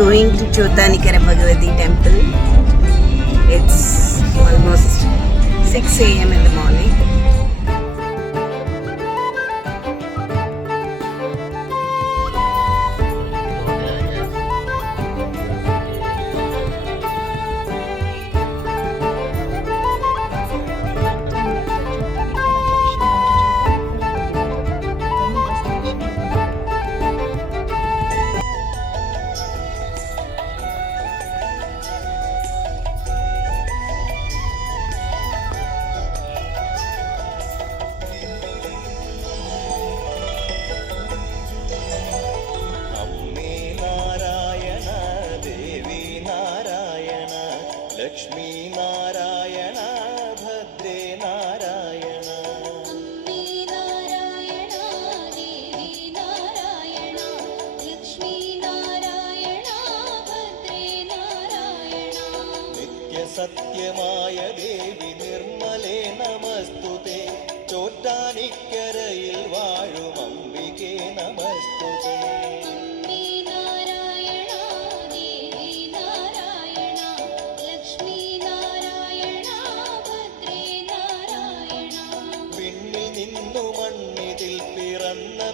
going to Chotanikara Bhagavati temple. It's almost 6 a.m. in the morning. Lakshmi Narayana ഭദ്രേ നാരായണ അമ്മേ നാരായണ ദേവി നാരായണ ലക്ഷ്മീ നാരായണ ഭദ്രേ നാരായണ നിത്യസത്യമായ ദേവി നിർമ്മലേ നമസ്തുതേ ചോറ്റാനിക്കരയിൽ വാഴും അംബികേ നമസ്തുതേ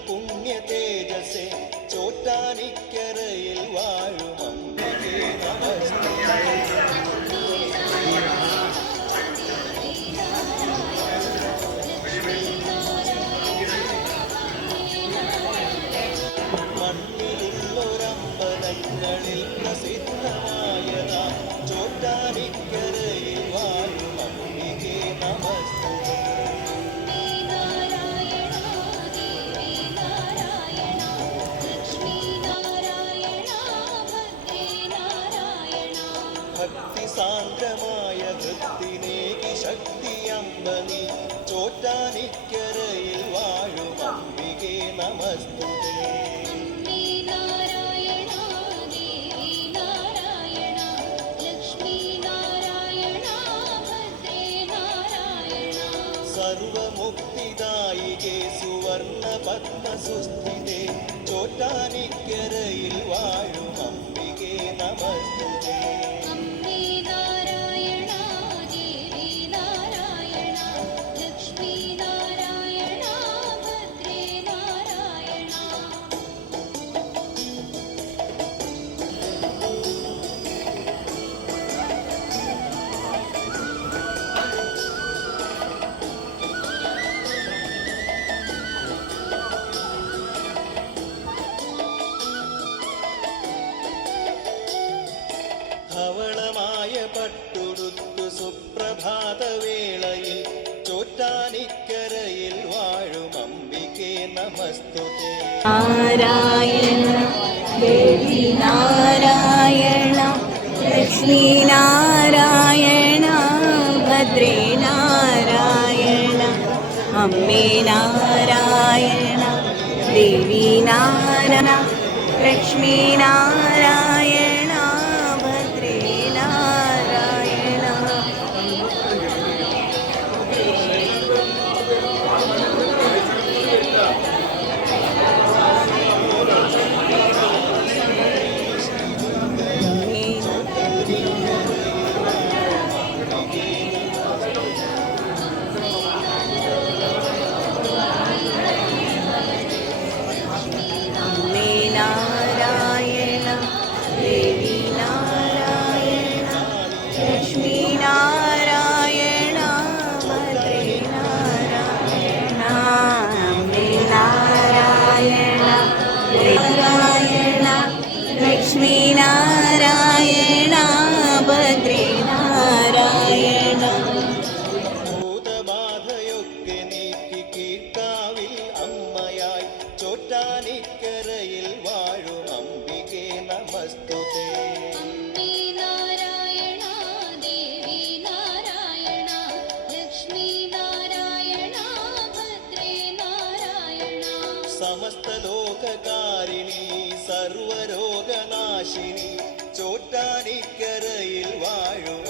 പുണ്യ തേജസേ ചോറ്റാനിക്കരയിൽ വാഴും അംബികേ നമസ്തുതേ മണ്ണിലുള്ളൊരമ്പലങ്ങളിൽ പ്രസിദ്ധമായതാ ചോറ്റാനിക്കരയിൽ വാഴും അംബികേ നമസ്തുതേ ഭക്തിസാന്ദ്രമായ ഭക്തിനേകി ശക്തിയമ്പനി ചോറ്റാനിക്കരയിൽ വാഴും അംബികേ നമസ്തുതേ സർവമുക്തിദായികേ സുവർണ പത്മസുസ്ഥിതേ ചോറ്റാനിക്കരയിൽ വാഴും അംബികേ നമസ്തുതേ ധവളമായ പട്ടുടുത്തു സുപ്രഭാതവേളയിൽ ചോറ്റാനിക്കരയിൽ വാഴും അംബികേ നമസ്തുതേ നാരായണ ദേവി നാരായണ ലക്ഷ്മീ നാരായണ ഭദ്രേ നാരായണ അമ്മേ നാരായണ ദേവി നാരായണ ലക്ഷ്മീ നാരായണ ഭദ്രേ നാരായണ അമ്മേ നാരായണ ദേവി നാരായണ ലക്ഷ്മീ നാരായണ ഭദ്രേ നാരായണ അമ്മേ നാരായണ നാരായണ ലക്ഷ്മീ നാരായണ ഭദ്രേ നാരായണ ഭൂതബാധയൊക്കെ നീക്കി കീഴ്ക്കാവിൽ അമ്മയായി ചോറ്റാനിക്കരയിൽ വാഴും അംബികേ നമസ്തുതേ അമ്മേ നാരായണ ദേവി നാരായണ ലക്ഷ്മീ നാരായണ ഭദ്രേ നാരായണ സമസ്ത ലോകകാരിണി സർവരോഗനാശിനി ചോറ്റാനിക്കരയിൽ വാഴും